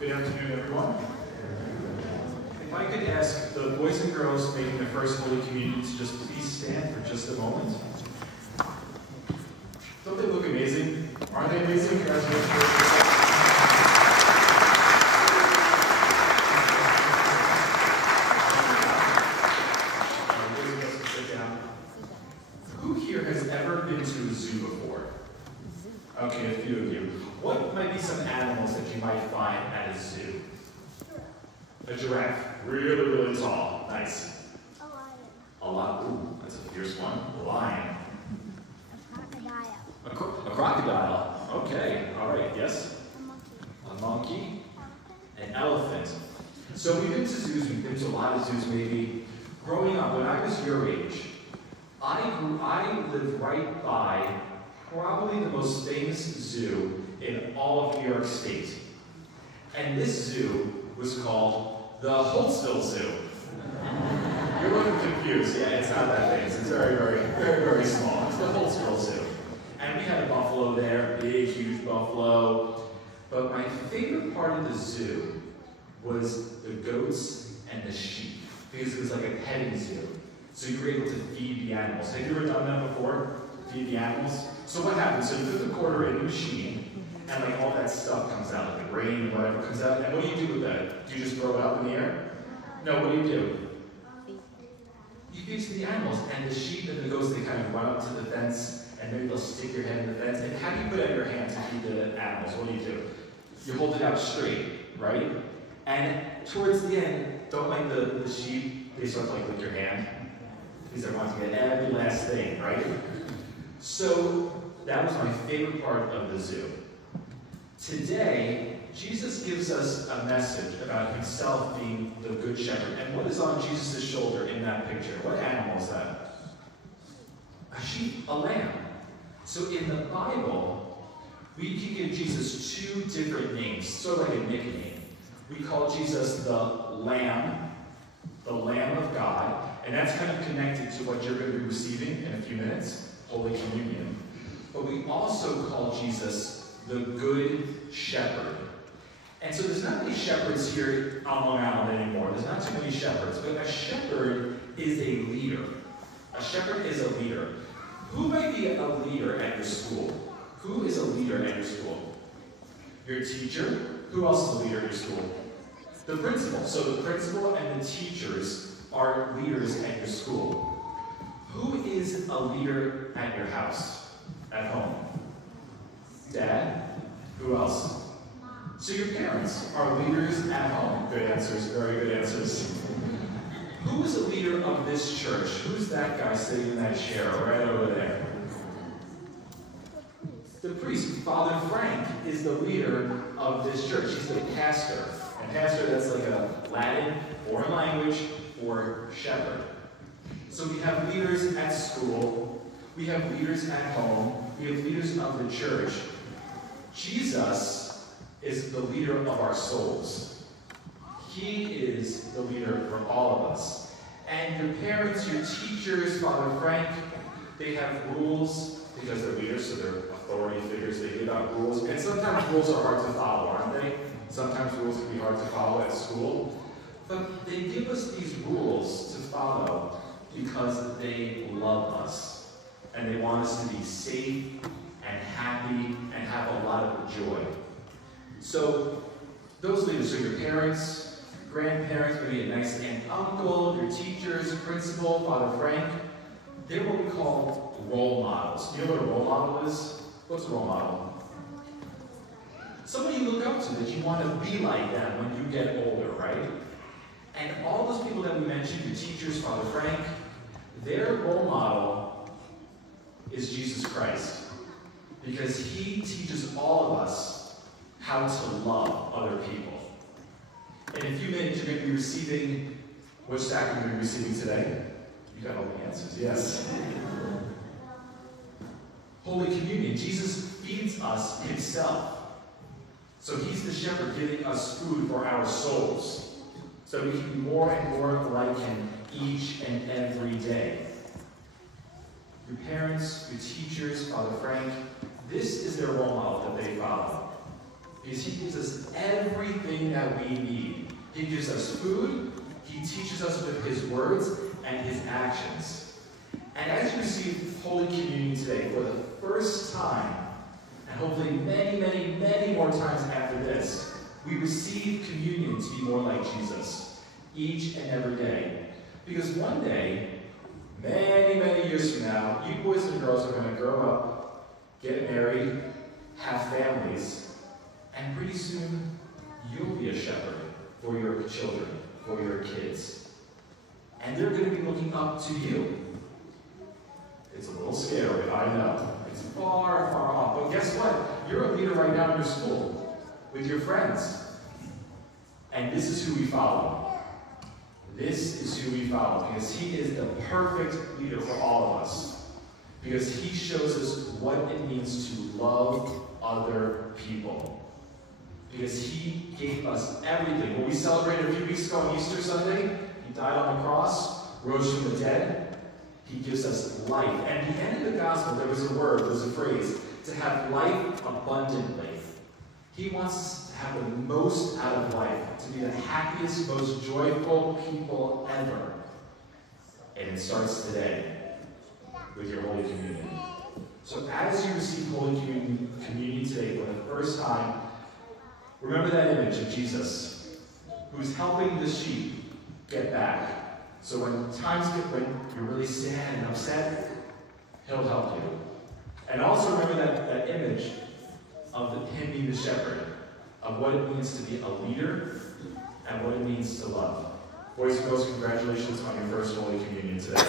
Good afternoon, everyone. If I could ask the boys and girls making the first Holy Communion to just please stand for just a moment. Don't they look amazing? Aren't they amazing? Congratulations. Who here has ever been to a zoo before? Okay, a few of you. What might be some animals that you might find at a zoo? A giraffe. Really, really tall. Nice. A lion. A lion. Ooh, that's a fierce one. A lion. A crocodile. A crocodile. Okay. All right. Yes? A monkey. A monkey. An elephant. So we've been to zoos. We've been to a lot of zoos maybe. Growing up, when I was your age, I lived right by probably the most famous zoo in all of New York State. And this zoo was called the Holtzville Zoo. You're looking confused. Yeah, it's not that famous. It's very, very, very, very small. It's the Holtzville Zoo. And we had a buffalo there, big, huge buffalo. But my favorite part of the zoo was the goats and the sheep, because it was like a petting zoo. So you were able to feed the animals. Have you ever done that before? Feed the animals? So what happens? So you put the quarter in the machine, and like all that stuff comes out, like the grain and whatever comes out. And what do you do with that? Do you just throw it up in the air? No, what do? You feed to the animals, and the sheep and the goats, they kind of run up to the fence, and maybe they'll stick your head in the fence. And how do you put out your hand to feed the animals? What do? You hold it out straight, right? And towards the end, don't like the sheep, they sort of like lick your hand, because they want to get every last thing, right? So that was my favorite part of the zoo. Today, Jesus gives us a message about himself being the good shepherd. And what is on Jesus' shoulder in that picture? What animal is that? A sheep, a lamb. So in the Bible, we can give Jesus two different names, sort of like a nickname. We call Jesus the Lamb of God, and that's kind of connected to what you're going to be receiving in a few minutes, Holy Communion. But we also call Jesus the Good Shepherd. And so there's not many shepherds here on Long Island anymore. There's not too many shepherds, but a shepherd is a leader. A shepherd is a leader. Who might be a leader at your school? Who is a leader at your school? Your teacher. Who else is a leader at your school? The principal. So the principal and the teachers are leaders at your school. Who is a leader at your house? At home? Dad? Who else? So your parents are leaders at home. Good answers, very good answers. Who is a leader of this church? Who's that guy sitting in that chair right over there? The priest, Father Frank, is the leader of this church. He's the pastor. And pastor, that's like a Latin foreign language for shepherd. So we have leaders at school. We have leaders at home. We have leaders of the church. Jesus is the leader of our souls. He is the leader for all of us. And your parents, your teachers, Father Frank, they have rules because they're leaders, so they're authority figures. They give out rules. And sometimes rules are hard to follow, aren't they? Sometimes rules can be hard to follow at school. But they give us these rules to follow because they love us. And they want us to be safe and happy and have a lot of joy. So those leaders are your parents, grandparents, maybe a nice aunt, uncle, your teachers, principal, Father Frank. They're what we call role models. You know what a role model is? What's a role model? Somebody you look up to that you want to be like them when you get older, right? And all those people that we mentioned, your teachers, Father Frank, their role model is Jesus Christ. Because he teaches all of us how to love other people. In a few minutes, you're going to be receiving, which sacrament are you receiving today? You got all the answers, yes. Holy Communion, Jesus feeds us himself. So he's the shepherd giving us food for our souls, so we can be more and more like him each and every day. Your parents, your teachers, Father Frank, this is their role model that they follow. because he gives us everything that we need. He gives us food, he teaches us with his words and his actions. And as you receive Holy Communion today for the first time, and hopefully many, many, many more times after this, we receive communion to be more like Jesus each and every day. Because one day, many, many years from now, you boys and girls are going to grow up, get married, have families, and pretty soon you'll be a shepherd for your children, for your kids. And they're going to be looking up to you. It's a little scary, I know. It's far, far off. But guess what? You're a leader right now in your school, with your friends. And this is who we follow. This is who we follow, because he is the perfect leader for all of us. Because he shows us what it means to love other people. Because he gave us everything. When we celebrated a few weeks ago on Easter Sunday, he died on the cross, rose from the dead. He gives us life. And at the end of the gospel, there was a word, there was a phrase, to have life abundantly. He wants us to have the most out of life, to be the happiest, most joyful people ever. And it starts today with your Holy Communion. So as you receive Holy Communion today for the first time, remember that image of Jesus who's helping the sheep get back. So when you're really sad and upset, he'll help you. And also remember that image of him being the shepherd, of what it means to be a leader and what it means to love. Boys and girls, congratulations on your first Holy Communion today.